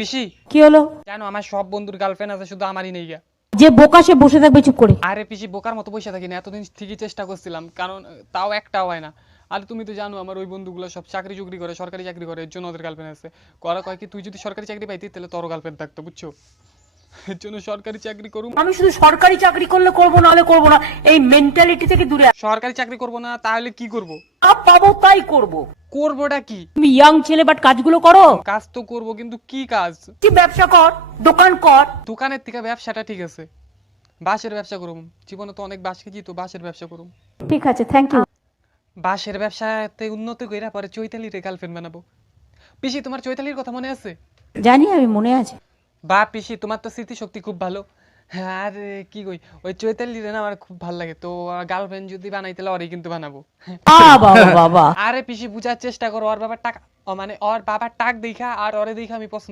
পিসি কি হলো? জানো আমার সব বন্ধুর গার্লফ্রেন্ড আছে, শুধু আমারই নেই গা। যে বোকা সে বসে থাকবে চুপ করে। আরে পিসি বোকার মতো বসে থাকি না, এতদিন ঠিকই চেষ্টা করছিলাম, কারণ তাও একটাও হয় না। আর তুমি তো জানো আমার ওই বন্ধুগুলো সব চাকরি চুকরি করে, সরকারি চাকরি করে, এর জন্য ওদের গার্লফ্রেন্ড আছে। করা কয় কি তুই যদি সরকারি চাকরি পাইতি তাহলে তোর গার্লফ্রেন্ড থাকতো, বুঝছো? এর জন্য সরকারি চাকরি করুম। আমি শুধু সরকারি চাকরি করলে করবো, নাহলে করবো না, এই মেন্টালিটি থেকে দূরে সরকারি চাকরি করব না তাহলে কি করব? পাবো তাই করব। করবোটা কি? তুমি ইয়াং ছেলে, বাট কাজগুলো করো। কাজ তো করব, কিন্তু কি কাজ? কি ব্যবসা কর, দোকান কর। দোকানের থেকে ব্যবসাটা ঠিক আছে, বাঁশের ব্যবসা করুম। জীবনে তো অনেক বাঁশ খেয়েছি, তো বাঁশের ব্যবসা করুম। ঠিক আছে, থ্যাংক ইউ। বাঁশের ব্যবসাতে উন্নতি কইরা পরে চৈতালির গার্লফ্রেন্ড বানাবো। পিসি তোমার চৈতালির কথা মনে আছে? জানি, আমি মনে আছে। বা পিসি তোমার তো স্মৃতিশক্তি খুব ভালো। হ্যাঁ, আর কি কই, ওই চৈতালির না আমার খুব ভালো লাগে, তো গার্লফ্রেন্ড যদি বানাই তাহলে ওরই কিন্তু বানাবো। বাবা বাবা। আরে পিসি বুঝার চেষ্টা করো, ওর বাবার টাকা, মানে ওর বাবার টাক দেখা আর ওরে দেখা আমি পছন্দ